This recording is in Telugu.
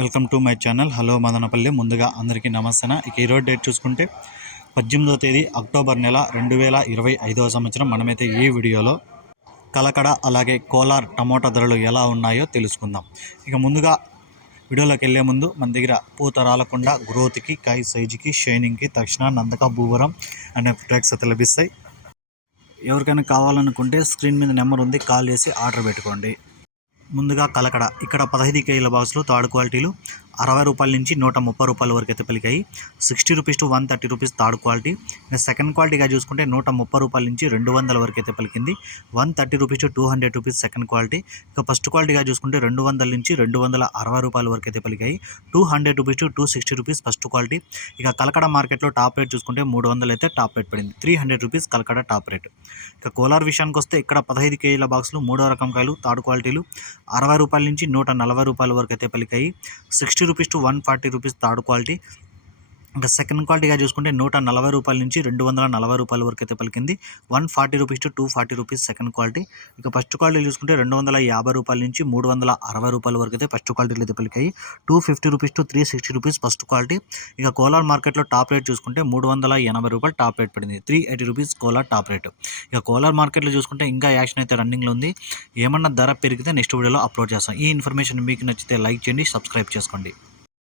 Welcome to my channel hello Madanapalli ముందుగా అందరికీ నమస్తే ఇక ఈరోజు డేట్ చూసుకుంటే పద్దెనిమిదో తేదీ అక్టోబర్ నెల రెండు వేల ఇరవై ఐదవ సంవత్సరం మనమైతే ఈ వీడియోలో కలకడ అలాగే కోలార్ టమోటా ధరలు ఎలా ఉన్నాయో తెలుసుకుందాం ఇక ముందుగా వీడియోలోకి వెళ్లే ముందు మన దగ్గర పూత రాలకుండా గ్రోత్కి కాయ సైజుకి షైనింగ్కి తక్షణ నందక భూవరం అనే ప్రొడక్ట్స్ అయితే లభిస్తాయి ఎవరికైనా కావాలనుకుంటే స్క్రీన్ మీద నెంబర్ ఉంది కాల్ చేసి ఆర్డర్ పెట్టుకోండి ముందుగా కలకడ ఇక్కడ పదహైదు కేజీల బాక్సులు థర్డ్ క్వాలిటీలు అరవై రూపాయల నుంచి నూట ముప్పై రూపాయల వరకు అయితే పలికాయి sixty rupees to one thirty rupees third quality second క్వాలిటీగా చూసుకుంటే నూట ముప్పై రూపాయల నుంచి రెండు వందల వరకు అయితే పలికింది one thirty rupees to two hundred rupees second quality ఇంకా ఫస్ట్ క్వాలిటీగా చూసుకుంటే రెండు వందల నుంచి రెండు వందల అరవై రూపాయల వరకు అయితే పలికాయి two hundred rupees to two sixty rupees first quality ఇక కలకడ మార్కెట్లో టాప్ రేట్ చూసుకుంటే మూడు వందలు అయితే టాప్ రేట్ పడింది three hundred rupees Kalakada top rate ఇక కోలార్ విషయానికి వస్తే ఇక్కడ పదహైదు కేజీల బాక్సులు మూడో రకం కాయలు థర్డ్ క్వాలిటీలు అరవై రూపాయల నుంచి నూట నలభై రూపాయల వరకు అయితే పలికాయి sixty rupees to 140 rupees, third quality. ఇంకా సెకండ్ క్వాలిటీగా చూసుకుంటే నూట నలభై రూపాయల నుంచి రెండు వందల నలభై రూపాయల వరకు అయితే పలికింది one forty rupees to two forty rupees second quality ఇక ఫస్ట్ క్వాలిటీ చూసుకుంటే రెండు వందల యాభై రూపాయల నుంచి మూడు వందల అరవై రూపాయల వరకు అయితే ఫస్ట్ క్వాలిటీలు అయితే పలికాయి two fifty rupees to three sixty rupees first quality ఇక కోలార్ మార్కెట్లో టాప్ రేట్ చూసుకుంటే మూడు వందల ఎనభై రూపాయలు టాప్ రేట్ పడింది three eighty rupees Kolar top rate ఇక కోలార్ మార్కెట్లో చూసుకుంటే ఇంకా యాక్షన్ అయితే రన్నింగ్లో ఉంది ఏమన్నా ధర పెరిగితే నెక్స్ట్ వీడియోలో అప్లోడ్ చేస్తాం ఈ ఇన్ఫర్మేషన్ మీకు నచ్చితే లైక్ చేయండి సబ్స్క్రైబ్ చేసుకోండి